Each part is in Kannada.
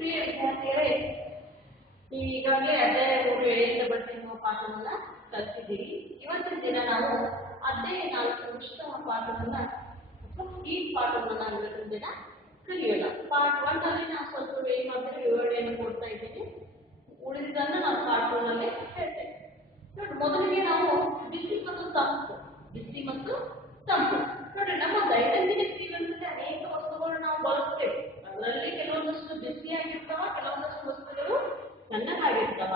ಪ್ರಿಯ ವಿದ್ಯಾರ್ಥಿಗಳೇ, ಈಗಾಗಲೇ ಅಧ್ಯಾಯ 3 ಎಳೆಯಿಂದ ಬಡ್ತಿರುವ ಪಾಠವನ್ನ ಕಲಿತಿದ್ದೀವಿ. ಇವತ್ತಿನ ದಿನ ನಾವು ಅಧ್ಯಾಯ 4 ಉಷ್ಣವ ಪಾಠವನ್ನ ಈ ಪಾಠವನ್ನ ನಾವು ಇವತ್ತಿನ ದಿನ ಕಲಿಯೋಣ. ಪಾರ್ಟ್ 1 ಅಲ್ಲಿ ನಾವು ಸ್ವಲ್ಪ ಏನ್ ಮಾಡ್ತೇವೆ, ವಿವರಣೆಯನ್ನು ಕೊಡ್ತಾ ಇದ್ದೀನಿ. ಉಳಿದಿದ್ದನ್ನ ನಾವು ಪಾರ್ಟ್ 1 ಅಲ್ಲಿ ಹೇಳ್ತೇವೆ. ನೋಡಿ, ಮೊದಲಿಗೆ ನಾವು ಬಿಸಿ ಮತ್ತು ತಂಪು ನೋಡಿ, ನಮ್ಮ ದೈನಂದಿನ ಜೀವನದಲ್ಲಿ ಅನೇಕ ವಸ್ತುಗಳು ನಾವು ಬಳಸ್ತೇವೆ. ಅದರಲ್ಲಿ ಕೆಲವೊಂದಷ್ಟು ಬಿಸಿಯಾಗಿರ್ತಾವ, ಕೆಲವೊಂದಷ್ಟು ವಸ್ತುಗಳು ತಣ್ಣಗಾಗಿರ್ತಾವ.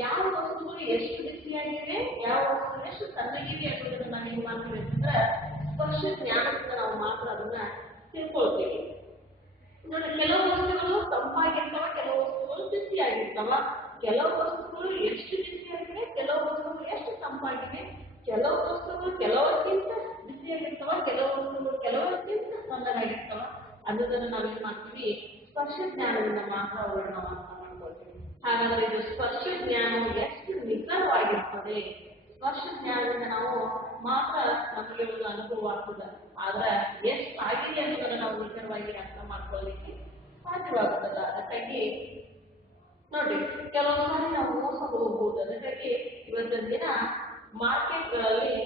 ಯಾವ ವಸ್ತುಗಳು ಎಷ್ಟು ಬಿಸಿಯಾಗಿವೆ, ಯಾವ ವಸ್ತುಗಳು ಎಷ್ಟು ತಣ್ಣಗಿವೆ ಅನ್ನೋದನ್ನ ನಾವು ಏನ್ ಮಾಡ್ತೀವಿ ಅಂತಂದ್ರೆ ಸ್ಪರ್ಶ ಜ್ಞಾನದಿಂದ ನಾವು ಮಾತ್ರ ಅದನ್ನ ತಿಳ್ಕೊಳ್ತೀವಿ. ನೋಡಿ, ಕೆಲವು ವಸ್ತುಗಳು ತಂಪಾಗಿರ್ತಾವ, ಕೆಲವು ವಸ್ತುಗಳು ಬಿಸಿಯಾಗಿರ್ತಾವ. ಕೆಲವು ವಸ್ತುಗಳು ಎಷ್ಟು ಬಿಸಿಯಾಗಿವೆ, ಕೆಲವು ವಸ್ತುಗಳು ಎಷ್ಟು ತಂಪಾಗಿವೆ. ಕೆಲವು ವಸ್ತುಗಳು ಕೆಲವಕ್ಕಿಂತ ಬಿಸಿಯಾಗಿರ್ತಾವ, ಕೆಲವು ವಸ್ತುಗಳು ಕೆಲವಕ್ಕಿಂತ ತಣ್ಣಗಾಗಿರ್ತಾವ. ಅನ್ನೋದನ್ನ ನಾವೇನ್ ಮಾಡ್ತೀವಿ, ಸ್ಪರ್ಶ ಜ್ಞಾನದಿಂದ ಮಾತ್ರ ಅವುಗಳನ್ನ ಅರ್ಥ ಮಾಡ್ಕೊಳ್ತೀವಿ. ಹಾಗಾದ್ರೆ ಇದು ಸ್ಪರ್ಶ ಜ್ಞಾನವು ಎಷ್ಟು ನಿಖರವಾಗಿರ್ತದೆ, ಸ್ಪರ್ಶ ಜ್ಞಾನದಿಂದ ನಾವು ಮಾತ್ರ ನಮಗೆ ಒಂದು ಅನುಭವ ಆಗ್ತದೆ. ಆದ್ರೆ ಎಷ್ಟು ಆಗಿದೆ ಅನ್ನೋದನ್ನ ನಾವು ನಿಖರವಾಗಿ ಅರ್ಥ ಮಾಡ್ಕೊಳ್ಳಿಕ್ಕೆ ಸಾಧ್ಯವಾಗುತ್ತದ. ಅದಕ್ಕಾಗಿ ನೋಡಿ, ಕೆಲವು ಸಾರಿ ನಾವು ಮೋಸ ಹೋಗ್ಬೋದು. ಅದಕ್ಕಾಗಿ ಇವತ್ತಿನ ದಿನ ಮಾರ್ಕೆಟ್ಗಳಲ್ಲಿ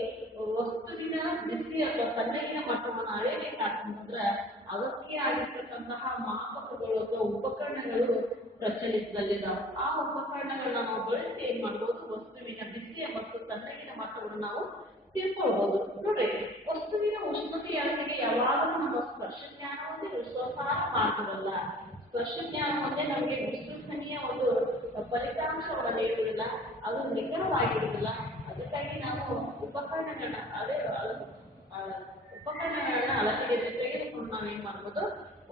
ವಸ್ತುವಿನ ಬಿಸಿ ಅಥವಾ ತಣ್ಣಗಿನ ಮಟ್ಟವನ್ನು ಅಳೆಯಬೇಕಾಗ್ತಂದ್ರೆ ಅದಕ್ಕೆ ಆಗಿರ್ತಕ್ಕಂತಹ ಮಾಪಕಗಳು ಅಥವಾ ಉಪಕರಣಗಳು ಪ್ರಚಲಿತದಲ್ಲಿದ್ದಾವೆ. ಆ ಉಪಕರಣಗಳನ್ನ ನಾವು ಬಳಸಿ ಏನ್ ಮಾಡ್ಬೋದು, ವಸ್ತುವಿನ ಬಿಸಿಯ ಮತ್ತು ತಣ್ಣಗಿನ ಮಟ್ಟವನ್ನು ನಾವು ತಿಳ್ಕೊಳ್ಬಹುದು. ನೋಡಿ, ವಸ್ತುವಿನ ಉಷ್ಣತೆಯ ಅಳತೆಗೆ ಯಾವಾಗಲೂ ನಮ್ಮ ಸ್ಪರ್ಶ ಜ್ಞಾನ ಒಂದೇ ವಿಶ್ವಾಸಾರ್ಹ ಮಾರ್ಗವಲ್ಲ. ಸ್ಪರ್ಶ ಜ್ಞಾನ ಒಂದೇ ನಮಗೆ ವಿಶ್ವಸನೀಯ ಒಂದು ಫಲಿತಾಂಶವನ್ನು ನೀಡುವುದಿಲ್ಲ, ಅದು ನಿಖರವಾಗಿರುವುದಿಲ್ಲ. ಅದಕ್ಕಾಗಿ ನಾವು ಉಪಕರಣಗಳನ್ನ ಅಳತೆಗೆ ತೆಗೆದುಕೊಂಡು ನಾವೇನ್ ಮಾಡ್ಬೋದು,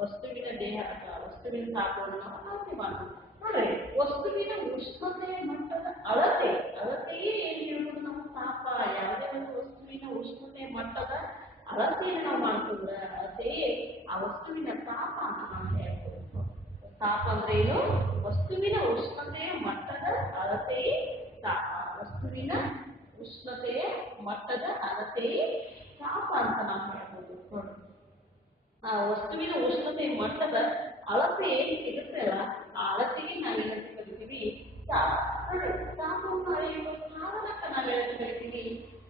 ವಸ್ತುವಿನ ದೇಹ ಅಥವಾ ವಸ್ತುವಿನ ತಾಪವನ್ನು ನಾವು ಅಳತೆ ಮಾಡ್ಬೋದು. ನೋಡ್ರಿ, ವಸ್ತುವಿನ ಉಷ್ಣತೆಯ ಮಟ್ಟದ ಅಳತೆಯೇ ಏನ್ ಹೇಳುವುದು, ನಾವು ತಾಪ. ಯಾವುದೇ ಒಂದು ವಸ್ತುವಿನ ಉಷ್ಣತೆಯ ಮಟ್ಟದ ಅಳತೆಯನ್ನು ನಾವು ಮಾಡ್ಕೊಂಡ್ರೆ ಅಳತೆಯೇ ಆ ವಸ್ತುವಿನ ತಾಪ ಅಂತ ನಾವು ಹೇಳ್ಬೋದು. ತಾಪ ಅಂದ್ರೆ ಏನು? ವಸ್ತುವಿನ ಉಷ್ಣತೆಯ ಮಟ್ಟದ ಅಳತೆಯೇ ತಾಪ. ವಸ್ತುವಿನ ಉಷ್ಣತೆಯ ಮಟ್ಟದ ಅಳತೆಯೇ ತಾಪ ಅಂತ ನಾವು ಹೇಳ್ಬೋದು. ನೋಡಿ, ಆ ವಸ್ತುವಿನ ಉಷ್ಣತೆಯ ಮಟ್ಟದ ಅಳತೆ ಏನ್ ಸಿಗುತ್ತಲ್ಲ, ಆ ಅಳತೆಗೆ ನಾವೇನಂತ ಕರಿತೀವಿ, ತಾಪ. ನೋಡಿ, ತಾಪವನ್ನು ಅಳೆಯುವ ಸಾಧನಕ್ಕೆ ನಾವೇನಂತ ಕರಿತೀವಿ,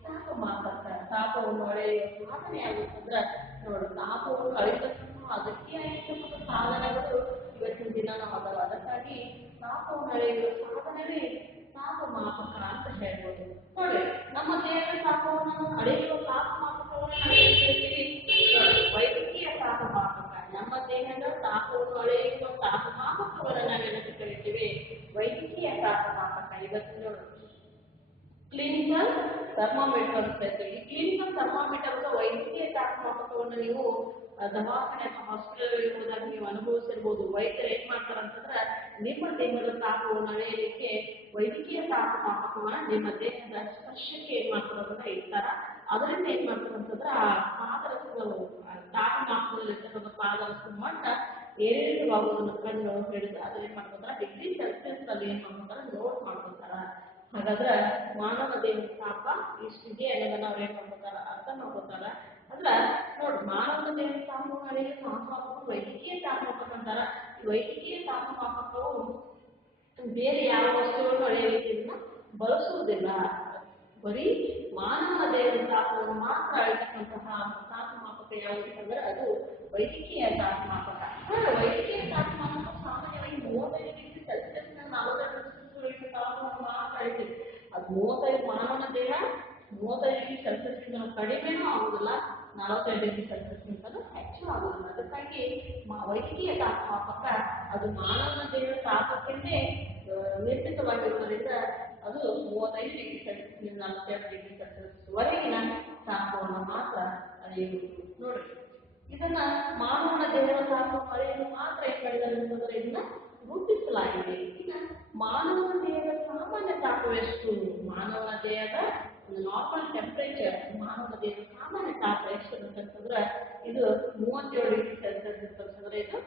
ತಾಪಮಾಪಕ. ತಾಪವನ್ನು ಅಳೆಯುವ ಸಾಧನೆ ಯಾಗುತ್ತಂದ್ರ ನೋಡಿ, ತಾಪವನ್ನು ಅಳೆಯುವುದಕ್ಕೂ ಅದಕ್ಕೆ ಆಗಿರ್ತಕ್ಕಂಥ ಸಾಧನಗಳು ಇವತ್ತಿನ ದಿನ ನಾವು ಅದಾವ. ಅದಕ್ಕಾಗಿ ತಾಪವನ್ನು ಅಳೆಯುವ ಸಾಧನವೇ ತಾಪಮಾಪಕ ಅಂತ ಹೇಳ್ಬೋದು. ನೋಡಿ, ನಮ್ಮ ದೇಹದ ತಾಪವನ್ನು ಅಳೆಯುವ ತಾಪಮಾಪಕವನ್ನು ನಾವು ಹೇಳ್ತೀವಿ, ವೈದ್ಯಕೀಯ ತಾಪಮಾಪಕ. ನಮ್ಮ ದೇಹದ ತಾಪವನ್ನು ಅಳೆಯುವ ತಾಪಮಾಪಕವನ್ನು ನಾವೇನಂತ ಕರಿತೀವಿ, ವೈದ್ಯಕೀಯ ತಾಪಮಾಪಕ. ಇವತ್ತಿನ ಕ್ಲಿನಿಕಲ್ ಥರ್ಮಾಮೀಟರ್ ಅಂತ ಹೇಳ್ತೀವಿ. ಈ ಕ್ಲಿನಿಕಲ್ ಥರ್ಮಾಮೀಟರ್ ಅಥವಾ ವೈದ್ಯಕೀಯ ತಾಪಮಾಪಕವನ್ನು ನೀವು ದವಾಖಾನೆ ಅಥವಾ ಹಾಸ್ಪಿಟಲ್ ಹೋದಾಗ ನೀವು ಅನುಭವಿಸಿರ್ಬೋದು. ವೈದ್ಯರು ಏನ್ ಮಾಡ್ತಾರೆ ಅಂತಂದ್ರೆ ನಿಮ್ಮ ದೇಹದ ತಾಪವನ್ನು ಅಳೆಯಲಿಕ್ಕೆ ವೈದ್ಯಕೀಯ ತಾಪಮಾಪಕವನ್ನ ನಿಮ್ಮ ದೇಹದ ಸ್ಪರ್ಶಕ್ಕೆ ಏನ್ ಮಾಡ್ತಾರೆ ಅಂದ್ರೆ ಇರ್ತಾರ. ಅದರಿಂದ ಏನ್ ಮಾಡ್ತಾರೆ ಅಂತಂದ್ರೆ ಆ ಪಾದರಸಗಳು ತಾಪಮಾಪಕದಲ್ಲಿ ಇರ್ತಕ್ಕಂಥ ಪಾದರಸದ ಮಟ್ಟ ಏರಿಳಿತವಾಗುವುದನ್ನು ಕಂಡು ಹಿಡಿದು ಅದನ್ನ ಏನ್ ಮಾಡ್ಕೊಂತಾರ, ಡಿಗ್ರಿ ಸೆಲ್ಸಿಯಸ್ ಅಲ್ಲಿ ಏನ್ ಮಾಡ್ಕೊಂತಾರ, ನೋಟ್ ಮಾಡ್ಕೊಂತಾರ. ಹಾಗಾದ್ರೆ ಮಾನವ ದೇಹದ ತಾಪ ಇಷ್ಟಿದೆ ಅನ್ನೋದನ್ನ ಅವ್ರು ಏನ್ ಮಾಡ್ಕೊತಾರ, ಅರ್ಥ ಮಾಡ್ಕೊತಾರ. ಅಂದ್ರೆ ನೋಡಿ, ಮಾನವ ದೇಹದ ತಾಪವನ್ನು ಅಳೆಯುವ ತಾಪಮಾಪಕ ವೈದ್ಯಕೀಯ ತಾಪಮಾಪಕ ಅಂತಾರ. ಈ ವೈದ್ಯಕೀಯ ತಾಪಮಾಪಕವು ಬೇರೆ ಯಾವ ವಸ್ತುಗಳನ್ನು ಅಳೆಯಲಿಕ್ಕೆ ಬಳಸುವುದಿಲ್ಲ. ಬರೀ ಮಾನವ ದೇಹದ ತಾಪವನ್ನು ಮಾತ್ರ ಅಳೆಯತಕ್ಕಂತಹ ತಾಪಮಾಪಕ ಯಾವುದು ಅಂದ್ರೆ ಅದು ವೈದ್ಯಕೀಯ ತಾಪಮಾಪಕ. ವೈದ್ಯಕೀಯ ತಾಪಮಾಪಕ ಸಾಮಾನ್ಯವಾಗಿ 35 ಡಿಗ್ರಿ ಸೆಲ್ಸಿಯಸ್ 42 ತಾಪವನ್ನು ಮಾತ್ರ ಅಳಿತೀವಿ. ಅದು 35 ಮಾನವನ ದೇಹ 35 ಡಿಗ್ರಿ ಸೆಲ್ಸಿಯಸ್ಗಿಂತ ಕಡಿಮೆನೂ ಆಗುದಿಲ್ಲ, 45 ಡಿಗ್ರಿ ಸೆಲ್ಸಿಯಸ್ಗಿಂತಲೂ ಹೆಚ್ಚು ಆಗುದಿಲ್ಲ. ಅದಕ್ಕಾಗಿ ವೈದ್ಯಕೀಯ ತಾಪಮಾಪಕ ಅದು ಮಾನವನ ದೇಹದ ತಾಪಕ್ಕಿಂತ ನಿರ್ಮಿತವಾಗಿರುವುದರಿಂದ ಅದು 35 ಡಿಗ್ರಿ ಸೆಲ್ಸಿಯಸ್ನಿಂದ 42 ಡಿಗ್ರಿ ಸೆಲ್ಸಿಯಸ್ ವರೆಗಿನ ತಾಪವನ್ನು ಮಾತ್ರ ಅಳೆಯುವುದು. ನೋಡಿ, ಇದನ್ನ ಮಾನವನ ದೇಹದ ತಾಪವನ್ನು ಅಳೆಯಲು ಮಾತ್ರ ಏನ್ ಮಾಡಿದ್ದಾರೆ ಅಂತಂದ್ರೆ ಇದನ್ನ ರೂಪಿಸಲಾಗಿದೆ. ಈಗ ಮಾನವನ ದೇಹದ ಸಾಮಾನ್ಯ ತಾಪವೆಷ್ಟು? ಮಾನವನ ದೇಹದ ನಾರ್ಮಲ್ ಟೆಂಪರೇಚರ್, ಮಾನವನ ದೇಹದ ಸಾಮಾನ್ಯ ತಾಪ ಎಷ್ಟು ಅಂತಂದ್ರೆ ಇದು 37 ಡಿಗ್ರಿ ಸೆಲ್ಸಿಯಸ್ ಅಂತಂದ್ರೆ ಇದು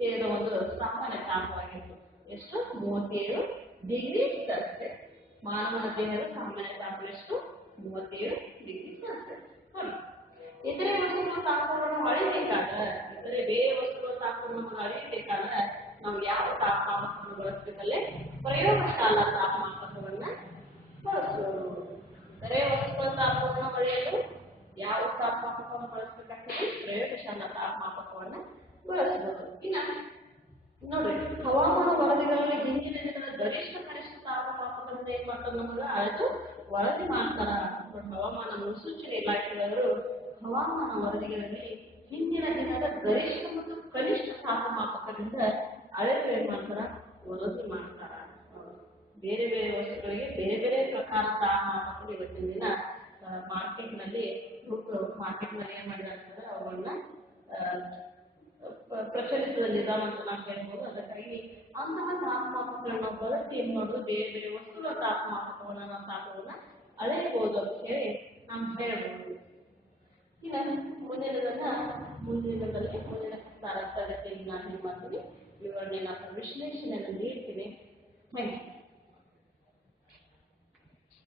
ದೇಹದ ಒಂದು ಸಾಮಾನ್ಯ ತಾಪವಾಗಿತ್ತು. ಎಷ್ಟು? 37 ಡಿಗ್ರಿ ಸೆಲ್ಸಿಯಸ್. ಮಾನವನ ದೇಹದ ಸಾಮಾನ್ಯ ತಾಪ ಎಷ್ಟು? 37 ಡಿಗ್ರಿ ಸೆಲ್ಸಿಯಸ್. ಇತರೆ ವಸ್ತುಗಳ ತಾಪವನ್ನು ಅಳೆಯಬೇಕಾದ್ರೆ, ಇತರೆ ಬೇರೆ ವಸ್ತುಗಳ ತಾಪವನ್ನು ಅಳೆಯಬೇಕಾದ್ರೆ ನಾವು ಯಾವ ತಾಪಮಾಪಕವನ್ನು ಬಳಸಬೇಕಲ್ಲೇ ಪ್ರಯೋಗಶಾಲಾ ತಾಪಮಾಪಕವನ್ನ ಬಳಸೋದು. ಬೇರೆ ವಸ್ತುಗಳ ತಾಪಮಾನವನ್ನು ಅಳೆಯಲು ಯಾವ ತಾಪಮಾಪಕವನ್ನು ಬಳಸಬೇಕಾಗ್ತದೆ? ಪ್ರಯೋಗಶಾಲಾ ತಾಪಮಾಪಕವನ್ನ ಬಳಸಬಹುದು. ಇನ್ನ ನೋಡಿ, ಹವಾಮಾನ ವರದಿಗಳಲ್ಲಿ ಹಿಂದಿನ ದಿನದ ಗರಿಷ್ಠ ಕನಿಷ್ಠ ತಾಪಮಾಪಕದಿಂದ ಏನ್ ಮಾಡ್ತಾರೆ? ನಮಗೆ ಅಳೆದು ವರದಿ ಮಾಡ್ತಾರ. ಹವಾಮಾನ ಮುನ್ಸೂಚನೆ ಇಲಾಖೆಯವರು ಹವಾಮಾನ ವರದಿಗಳಲ್ಲಿ ಹಿಂದಿನ ದಿನದ ಗರಿಷ್ಠ ಮತ್ತು ಕನಿಷ್ಠ ತಾಪಮಾಪಕದಿಂದ ಅಳೆದು ಏನ್ ಮಾಡ್ತಾರ? ವರದಿ ಮಾಡ್ತಾರ. ಬೇರೆ ಬೇರೆ ವಸ್ತುಗಳಿಗೆ ಬೇರೆ ಬೇರೆ ಪ್ರಕಾರ ತಾಪಮಾಪಕರು ಇವತ್ತಿನ ದಿನ ಮಾರ್ಕೆಟ್ನಲ್ಲಿ ಏನ್ ಮಾಡಿದಾರೆ? ಅವುಗಳನ್ನ ಪ್ರಚಲಿತದಲ್ಲಿದ್ದಾವೆ ಅಂತ ನಾವು ಹೇಳ್ಬೋದು. ಅದಕ್ಕಾಗಿ ಅಂತಹ ತಾಪಮಾಪಕಗಳನ್ನ ಬಳಸಿ ಏನ್ ಮಾಡೋದು? ಬೇರೆ ಬೇರೆ ವಸ್ತುಗಳ ತಾಪವನ್ನ ಅಳೆಯಬಹುದು ಅಂತ ಹೇಳಿ ನಾವು ಹೇಳ್ಬೋದು. ಈಗ ಮುಂದಿನ ತರಗತಿಯಲ್ಲಿ ನಾನು ಏನ್ ಮಾಡ್ತೀನಿ? ವಿವರಣೆ ವಿಶ್ಲೇಷಣೆಯಲ್ಲಿ